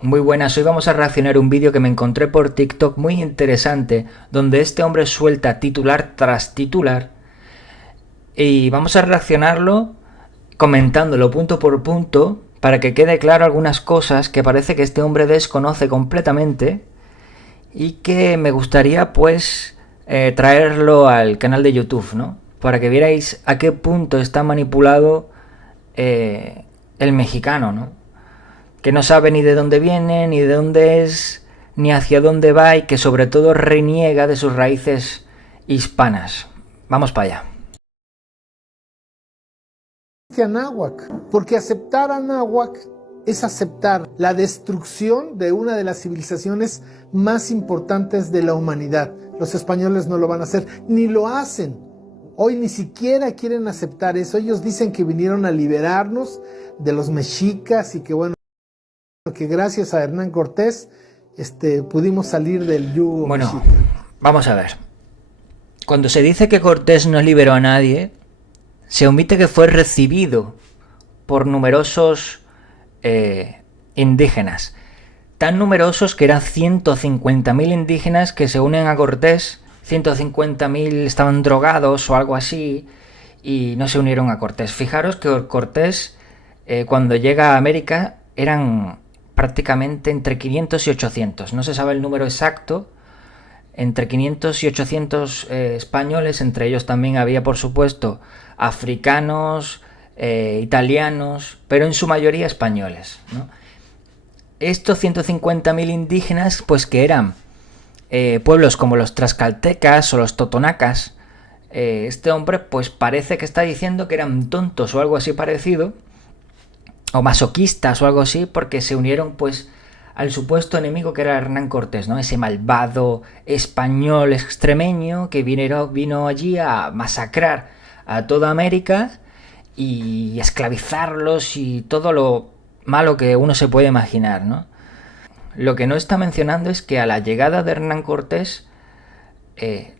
Muy buenas, hoy vamos a reaccionar a un vídeo que me encontré por TikTok muy interesante, donde este hombre suelta titular tras titular y vamos a reaccionarlo comentándolo punto por punto para que quede claro algunas cosas que parece que este hombre desconoce completamente y que me gustaría pues traerlo al canal de YouTube, ¿no? Para que vierais a qué punto está manipulado el mexicano, ¿no? Que no sabe ni de dónde viene, ni de dónde es, ni hacia dónde va y que sobre todo reniega de sus raíces hispanas. Vamos para allá. Anáhuac, porque aceptar Anáhuac es aceptar la destrucción de una de las civilizaciones más importantes de la humanidad. Los españoles no lo van a hacer, ni lo hacen. Hoy ni siquiera quieren aceptar eso. Ellos dicen que vinieron a liberarnos de los mexicas y que bueno, que gracias a Hernán Cortés pudimos salir del yugo Bueno, mexica. vamos a ver. Cuando se dice que Cortés no liberó a nadie, se omite que fue recibido por numerosos indígenas. Tan numerosos que eran 150.000 indígenas que se unen a Cortés. 150.000 estaban drogados o algo así y no se unieron a Cortés. Fijaros que Cortés, cuando llega a América, eran prácticamente entre 500 y 800. No se sabe el número exacto. Entre 500 y 800 españoles, entre ellos también había, por supuesto, africanos, italianos, pero en su mayoría españoles, ¿no? Estos 150.000 indígenas, pues que eran pueblos como los tlaxcaltecas o los totonacas, este hombre pues parece que está diciendo que eran tontos o algo así parecido, o masoquistas o algo así, porque se unieron pues al supuesto enemigo que era Hernán Cortés, ¿no? Ese malvado español extremeño que vino allí a masacrar a toda América y esclavizarlos y todo lo malo que uno se puede imaginar, ¿no? Lo que no está mencionando es que a la llegada de Hernán Cortés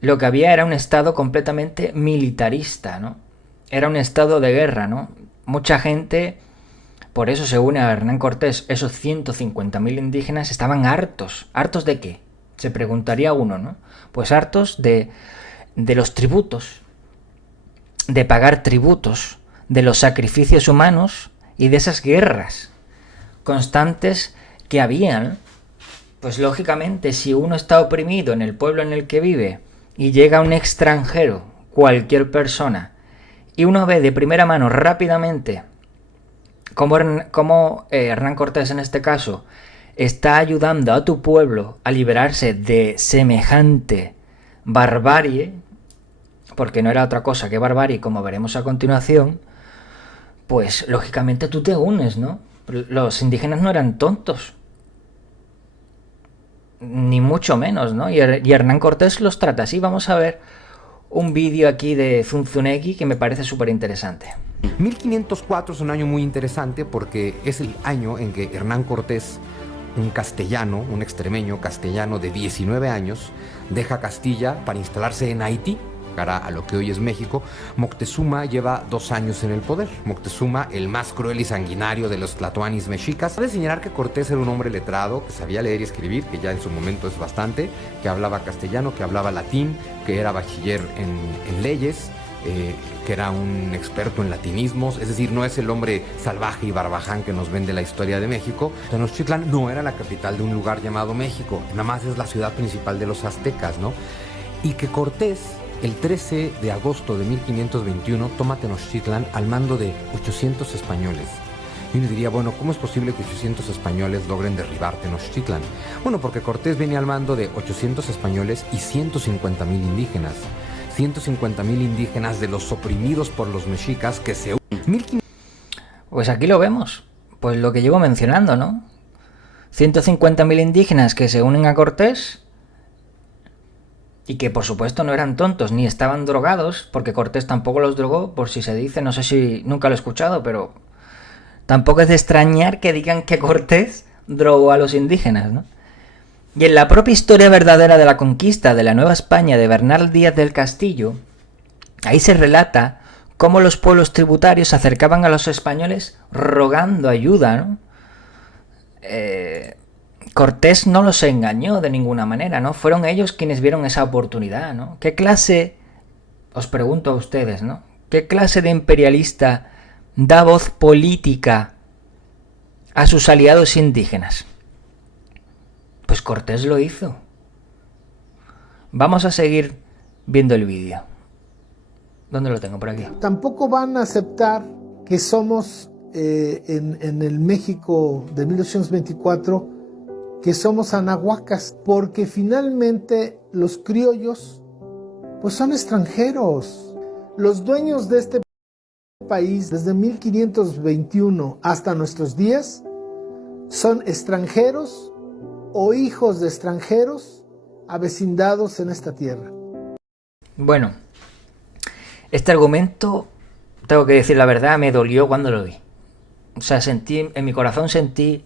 lo que había era un estado completamente militarista, ¿no? Era un estado de guerra, ¿no? Mucha gente, por eso se une a Hernán Cortés. Esos 150.000 indígenas estaban hartos. ¿Hartos de qué? Se preguntaría uno, ¿no? Pues hartos de los tributos, de pagar tributos, de los sacrificios humanos y de esas guerras constantes que habían. Pues lógicamente, si uno está oprimido en el pueblo en el que vive y llega un extranjero, cualquier persona, y uno ve de primera mano rápidamente cómo Hernán Cortés en este caso está ayudando a tu pueblo a liberarse de semejante barbarie, porque no era otra cosa que barbarie, como veremos a continuación, pues lógicamente tú te unes, ¿no? Los indígenas no eran tontos, ni mucho menos, ¿no? Y Hernán Cortés los trata así. Vamos a ver un vídeo aquí de Zunzunegui que me parece súper interesante. 1504 es un año muy interesante porque es el año en que Hernán Cortés, un castellano, un extremeño castellano de 19 años, deja Castilla para instalarse en Haití, cara a lo que hoy es México. Moctezuma lleva 2 años en el poder. Moctezuma, el más cruel y sanguinario de los tlatoanis mexicas. Cabe señalar que Cortés era un hombre letrado, que sabía leer y escribir, que ya en su momento es bastante, que hablaba castellano, que hablaba latín, que era bachiller en leyes, que era un experto en latinismos. Es decir, no es el hombre salvaje y barbaján que nos vende la historia de México. Tenochtitlan no era la capital de un lugar llamado México, nada más es la ciudad principal de los aztecas, ¿no? Y que Cortés, el 13 de agosto de 1521, toma Tenochtitlan al mando de 800 españoles. Y uno diría, bueno, ¿cómo es posible que 800 españoles logren derribar Tenochtitlan? Bueno, porque Cortés viene al mando de 800 españoles y 150.000 indígenas. 150.000 indígenas de los oprimidos por los mexicas que se unen. Pues aquí lo vemos, pues lo que llevo mencionando, ¿no? 150.000 indígenas que se unen a Cortés y que por supuesto no eran tontos ni estaban drogados, porque Cortés tampoco los drogó, por si se dice, no sé si nunca lo he escuchado, pero tampoco es de extrañar que digan que Cortés drogó a los indígenas, ¿no? Y en la propia historia verdadera de la conquista de la Nueva España de Bernal Díaz del Castillo, ahí se relata cómo los pueblos tributarios se acercaban a los españoles rogando ayuda, ¿no? Cortés no los engañó de ninguna manera, ¿no? Fueron ellos quienes vieron esa oportunidad, ¿no? ¿Qué clase, os pregunto a ustedes, ¿no? ¿Qué clase de imperialista da voz política a sus aliados indígenas? Pues Cortés lo hizo. Vamos a seguir viendo el vídeo. ¿Dónde lo tengo? Por aquí. Tampoco van a aceptar que somos, en el México de 1824, que somos anahuacas, porque finalmente los criollos pues son extranjeros. Los dueños de este país desde 1521 hasta nuestros días son extranjeros o hijos de extranjeros avecindados en esta tierra. Bueno, este argumento, tengo que decir la verdad, me dolió cuando lo vi. O sea, en mi corazón sentí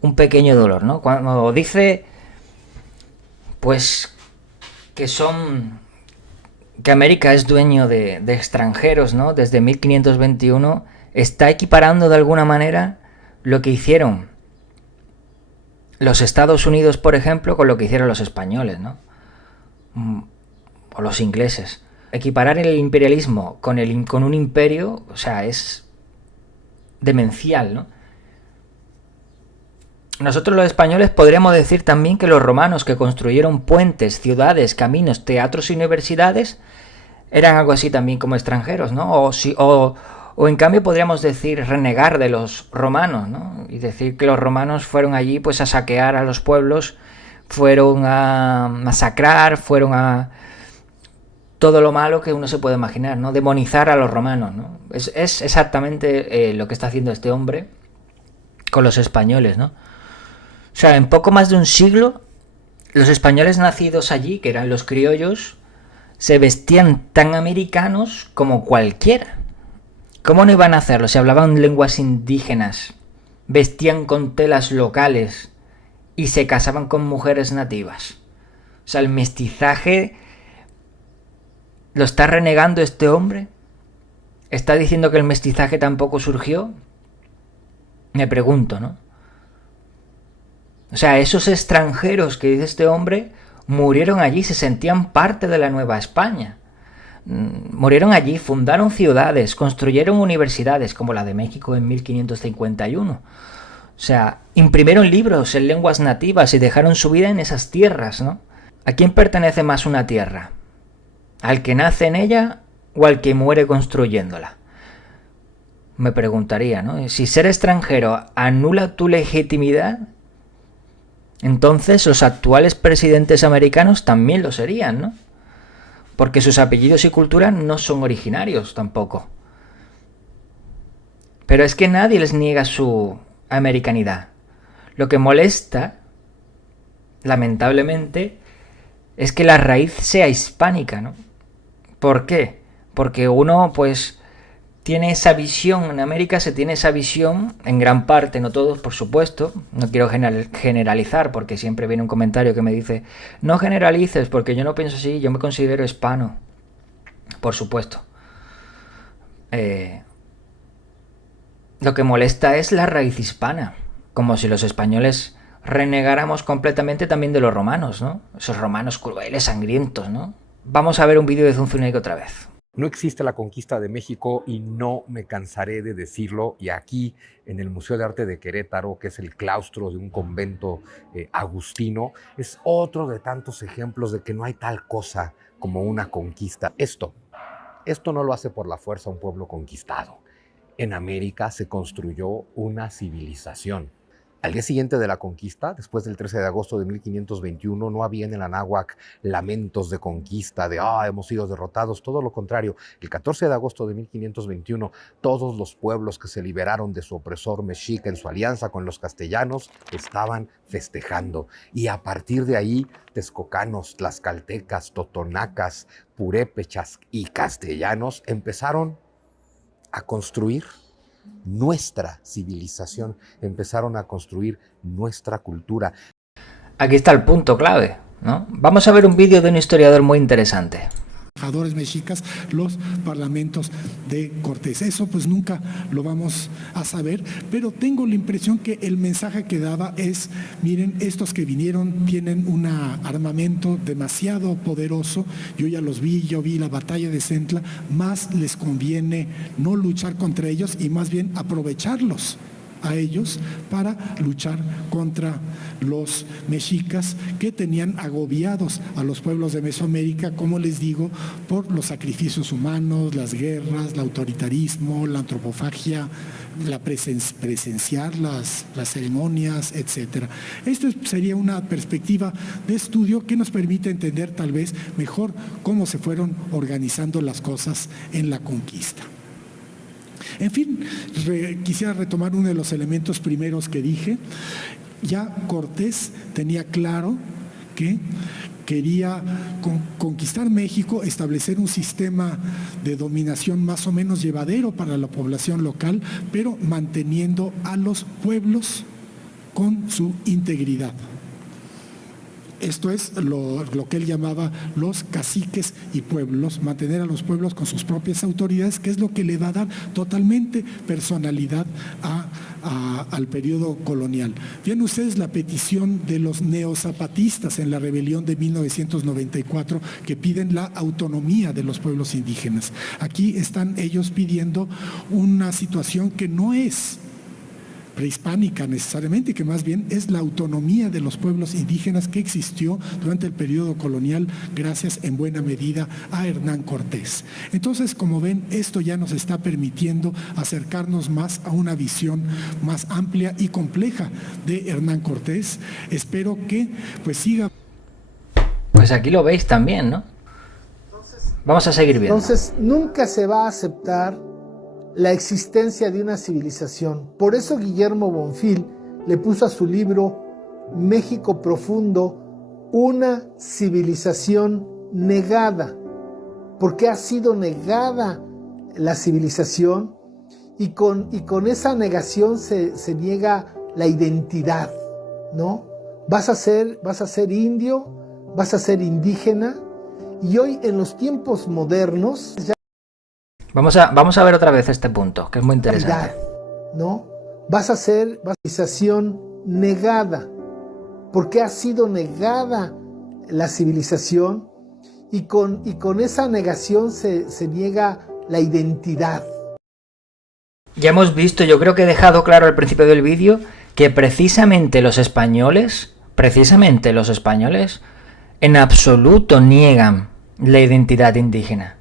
un pequeño dolor, ¿no? Cuando dice, pues, que América es dueño de extranjeros, ¿no? Desde 1521, está equiparando de alguna manera lo que hicieron los Estados Unidos, por ejemplo, con lo que hicieron los españoles, ¿no? O los ingleses. Equiparar el imperialismo con un imperio, o sea, es demencial, ¿no? Nosotros los españoles podríamos decir también que los romanos, que construyeron puentes, ciudades, caminos, teatros y universidades, eran algo así también como extranjeros, ¿no? O en cambio podríamos decir renegar de los romanos, ¿no? Y decir que los romanos fueron allí pues a saquear a los pueblos, fueron a masacrar, fueron a todo lo malo que uno se puede imaginar, ¿no? Demonizar a los romanos, ¿no? Es exactamente lo que está haciendo este hombre con los españoles, ¿no? O sea, en poco más de un siglo, los españoles nacidos allí, que eran los criollos, se vestían tan americanos como cualquiera. ¿Cómo no iban a hacerlo? Si hablaban lenguas indígenas, vestían con telas locales y se casaban con mujeres nativas. O sea, el mestizaje lo está renegando este hombre. ¿Está diciendo que el mestizaje tampoco surgió? Me pregunto, ¿no? O sea, esos extranjeros que dice este hombre murieron allí, se sentían parte de la Nueva España. Murieron allí, fundaron ciudades, construyeron universidades como la de México en 1551. O sea, imprimieron libros en lenguas nativas y dejaron su vida en esas tierras, ¿no? ¿A quién pertenece más una tierra? ¿Al que nace en ella o al que muere construyéndola? Me preguntaría, ¿no? Si ser extranjero anula tu legitimidad, entonces los actuales presidentes americanos también lo serían, ¿no? Porque sus apellidos y cultura no son originarios tampoco. Pero es que nadie les niega su americanidad. Lo que molesta, lamentablemente, es que la raíz sea hispánica, ¿no? ¿Por qué? Porque uno, pues, tiene esa visión, en América se tiene esa visión, en gran parte, no todos, por supuesto, no quiero generalizar, porque siempre viene un comentario que me dice, no generalices, porque yo no pienso así, yo me considero hispano, por supuesto. Lo que molesta es la raíz hispana, como si los españoles renegáramos completamente también de los romanos, ¿no? Esos romanos crueles, sangrientos, ¿no? Vamos a ver un vídeo de Zunzunegui otra vez. No existe la conquista de México y no me cansaré de decirlo. Y aquí en el Museo de Arte de Querétaro, que es el claustro de un convento agustino, es otro de tantos ejemplos de que no hay tal cosa como una conquista. Esto no lo hace por la fuerza un pueblo conquistado. En América se construyó una civilización. Al día siguiente de la conquista, después del 13 de agosto de 1521, no había en el Anáhuac lamentos de conquista, de hemos sido derrotados, todo lo contrario. El 14 de agosto de 1521, todos los pueblos que se liberaron de su opresor mexica en su alianza con los castellanos estaban festejando. Y a partir de ahí, texcocanos, tlaxcaltecas, totonacas, purépechas y castellanos empezaron a construir nuestra civilización, empezaron a construir nuestra cultura. Aquí está el punto clave, ¿no? Vamos a ver un vídeo de un historiador muy interesante. embajadores mexicas, los parlamentos de Cortés. Eso pues nunca lo vamos a saber, pero tengo la impresión que el mensaje que daba es, miren, estos que vinieron tienen un armamento demasiado poderoso, yo ya los vi, yo vi la batalla de Centla, más les conviene no luchar contra ellos y más bien aprovecharlos a ellos para luchar contra los mexicas que tenían agobiados a los pueblos de Mesoamérica, como les digo, por los sacrificios humanos, las guerras, el autoritarismo, la antropofagia, la presenciar las ceremonias, etc. Esto sería una perspectiva de estudio que nos permite entender tal vez mejor cómo se fueron organizando las cosas en la conquista. En fin, quisiera retomar uno de los elementos primeros que dije. Ya Cortés tenía claro que quería conquistar México, establecer un sistema de dominación más o menos llevadero para la población local, pero manteniendo a los pueblos con su integridad. Esto es lo que él llamaba los caciques y pueblos, mantener a los pueblos con sus propias autoridades, que es lo que le va a dar totalmente personalidad al periodo colonial. Vean ustedes la petición de los neozapatistas en la rebelión de 1994 que piden la autonomía de los pueblos indígenas. Aquí están ellos pidiendo una situación que no es prehispánica necesariamente, que más bien es la autonomía de los pueblos indígenas que existió durante el periodo colonial gracias en buena medida a Hernán Cortés. Entonces, como ven, esto ya nos está permitiendo acercarnos más a una visión más amplia y compleja de Hernán Cortés. Espero que pues siga. Pues aquí lo veis también, ¿no? Vamos a seguir viendo. Entonces, nunca se va a aceptar la existencia de una civilización. Por eso Guillermo Bonfil le puso a su libro México Profundo una civilización negada, porque ha sido negada la civilización y con esa negación se niega la identidad, ¿no? Vas a ser indio, vas a ser indígena, y hoy en los tiempos modernos Vamos a ver otra vez este punto, que es muy interesante. ¿No? Vas a ser civilización negada, porque ha sido negada la civilización y con esa negación se niega la identidad. Ya hemos visto, yo creo que he dejado claro al principio del vídeo, que precisamente los españoles, en absoluto niegan la identidad indígena.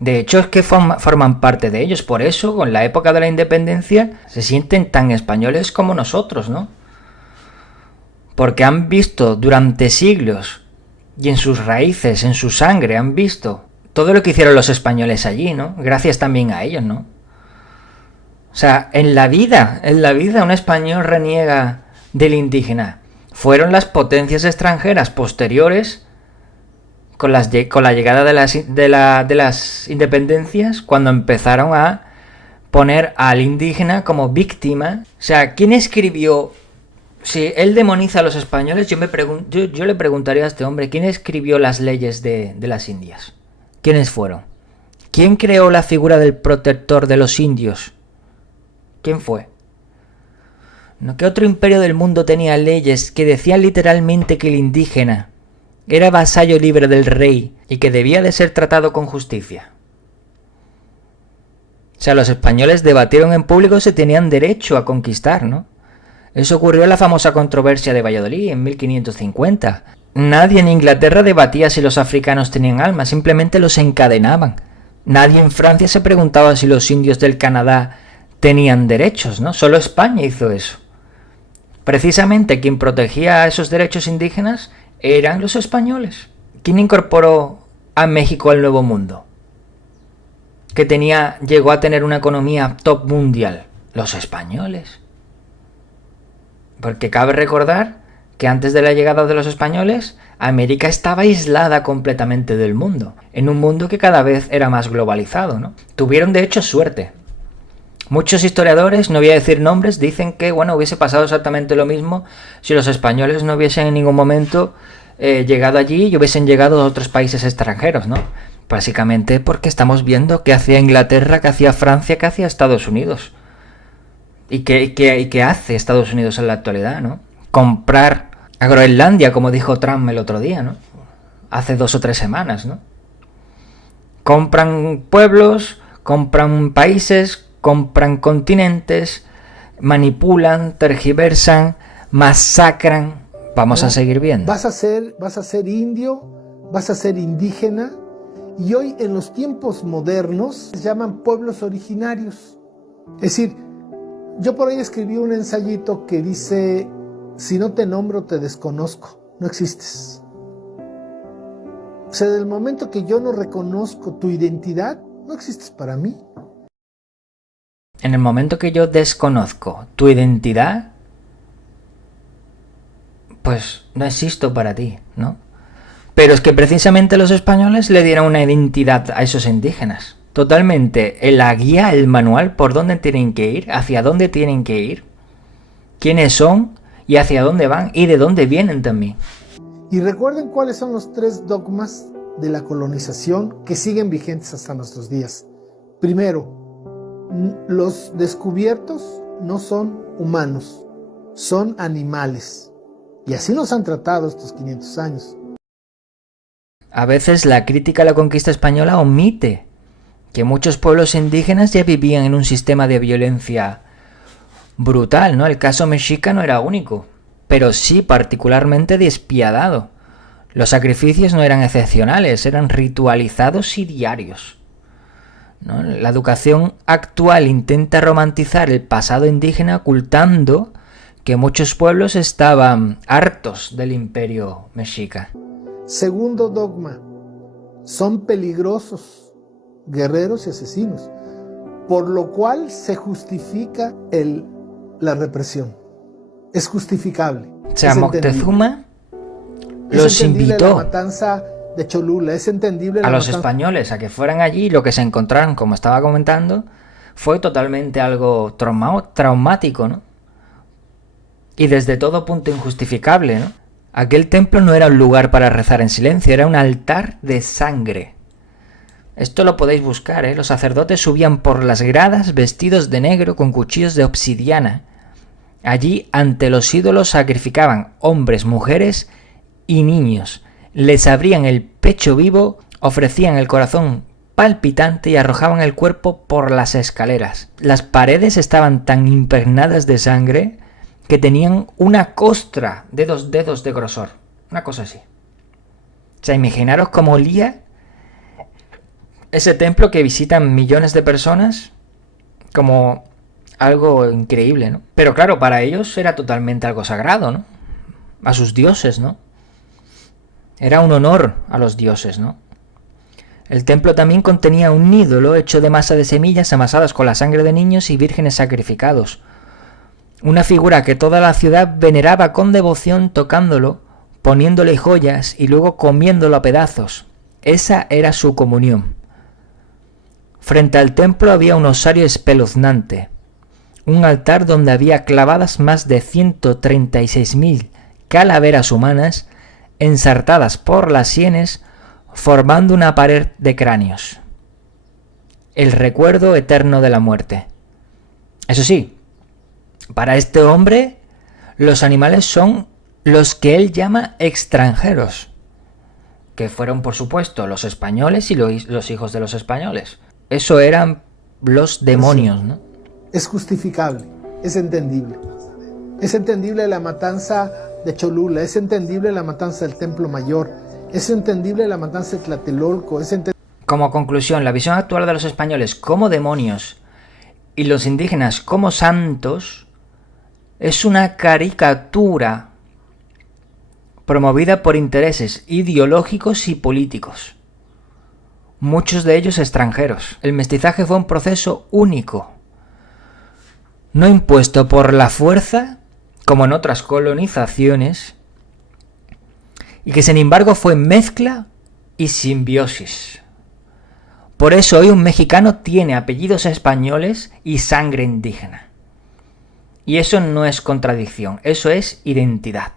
De hecho, es que forman parte de ellos. Por eso, con la época de la independencia, se sienten tan españoles como nosotros, ¿no? Porque han visto durante siglos, y en sus raíces, en su sangre, han visto todo lo que hicieron los españoles allí, ¿no? Gracias también a ellos, ¿no? O sea, en la vida un español reniega del indígena. Fueron las potencias extranjeras posteriores, con la llegada de las independencias, cuando empezaron a poner al indígena como víctima. O sea, ¿quién escribió? Si él demoniza a los españoles, yo le preguntaría a este hombre, ¿quién escribió las leyes de las Indias? ¿Quiénes fueron? ¿Quién creó la figura del protector de los indios? ¿Quién fue? ¿No? ¿Qué otro imperio del mundo tenía leyes que decían literalmente que el indígena era vasallo libre del rey y que debía de ser tratado con justicia? O sea, los españoles debatieron en público si tenían derecho a conquistar, ¿no? Eso ocurrió en la famosa controversia de Valladolid en 1550. Nadie en Inglaterra debatía si los africanos tenían alma, simplemente los encadenaban. Nadie en Francia se preguntaba si los indios del Canadá tenían derechos, ¿no? Solo España hizo eso. Precisamente quien protegía esos derechos indígenas eran los españoles. ¿Quién incorporó a México al Nuevo Mundo? Que llegó a tener una economía top mundial. Los españoles. Porque cabe recordar que antes de la llegada de los españoles, América estaba aislada completamente del mundo, en un mundo que cada vez era más globalizado, ¿no? Tuvieron de hecho suerte. Muchos historiadores, no voy a decir nombres, dicen que hubiese pasado exactamente lo mismo si los españoles no hubiesen en ningún momento llegado allí y hubiesen llegado a otros países extranjeros, ¿no? Básicamente porque estamos viendo qué hacía Inglaterra, qué hacía Francia, qué hacía Estados Unidos. Y qué hace Estados Unidos en la actualidad, ¿no? Comprar a Groenlandia, como dijo Trump el otro día, ¿no? Hace 2 o 3 semanas, ¿no? Compran pueblos, compran países, compran continentes, manipulan, tergiversan, masacran. Vamos a seguir viendo. Vas a ser indio, vas a ser indígena, y hoy en los tiempos modernos se llaman pueblos originarios. Es decir, yo por ahí escribí un ensayito que dice: si no te nombro, te desconozco, no existes. O sea, del momento que yo no reconozco tu identidad, no existes para mí. En el momento que yo desconozco tu identidad, pues no existo para ti, ¿no? Pero es que precisamente los españoles le dieron una identidad a esos indígenas. Totalmente, en la guía, el manual, por dónde tienen que ir, hacia dónde tienen que ir, quiénes son y hacia dónde van y de dónde vienen también. Y recuerden cuáles son los 3 dogmas de la colonización que siguen vigentes hasta nuestros días. Primero, los descubiertos no son humanos, son animales. Y así nos han tratado estos 500 años. A veces la crítica a la conquista española omite que muchos pueblos indígenas ya vivían en un sistema de violencia brutal, ¿no? El caso mexica no era único, pero sí particularmente despiadado. Los sacrificios no eran excepcionales, eran ritualizados y diarios, ¿no? La educación actual intenta romantizar el pasado indígena ocultando que muchos pueblos estaban hartos del imperio mexica. Segundo dogma, son peligrosos, guerreros y asesinos, por lo cual se justifica la represión. Es justificable. O sea, Moctezuma los invitó la matanza de Cholula, es entendible a los españoles a que fueran allí, y lo que se encontraron, como estaba comentando, fue totalmente algo traumático, ¿no? Y desde todo punto injustificable, ¿no? Aquel templo no era un lugar para rezar en silencio, era un altar de sangre. Esto lo podéis buscar, ¿eh? Los sacerdotes subían por las gradas vestidos de negro con cuchillos de obsidiana. Allí, ante los ídolos, sacrificaban hombres, mujeres y niños. Les abrían el pecho vivo, ofrecían el corazón palpitante y arrojaban el cuerpo por las escaleras. Las paredes estaban tan impregnadas de sangre que tenían una costra de 2 dedos de grosor. Una cosa así. O sea, imaginaros cómo olía ese templo que visitan millones de personas, como algo increíble, ¿no? Pero claro, para ellos era totalmente algo sagrado, ¿no? A sus dioses, ¿no? Era un honor a los dioses, ¿no? El templo también contenía un ídolo hecho de masa de semillas amasadas con la sangre de niños y vírgenes sacrificados. Una figura que toda la ciudad veneraba con devoción, tocándolo, poniéndole joyas y luego comiéndolo a pedazos. Esa era su comunión. Frente al templo había un osario espeluznante, un altar donde había clavadas más de 136.000 calaveras humanas ensartadas por las sienes, formando una pared de cráneos. El recuerdo eterno de la muerte. Eso sí, para este hombre, los animales son los que él llama extranjeros, que fueron, por supuesto, los españoles y los hijos de los españoles. Eso eran los demonios, ¿no? Es justificable, es entendible. Es entendible la matanza de Cholula, es entendible la matanza del Templo Mayor, es entendible la matanza de Tlatelolco, Como conclusión, la visión actual de los españoles como demonios y los indígenas como santos es una caricatura promovida por intereses ideológicos y políticos, muchos de ellos extranjeros. El mestizaje fue un proceso único, no impuesto por la fuerza, como en otras colonizaciones, y que sin embargo fue mezcla y simbiosis. Por eso hoy un mexicano tiene apellidos españoles y sangre indígena. Y eso no es contradicción, eso es identidad.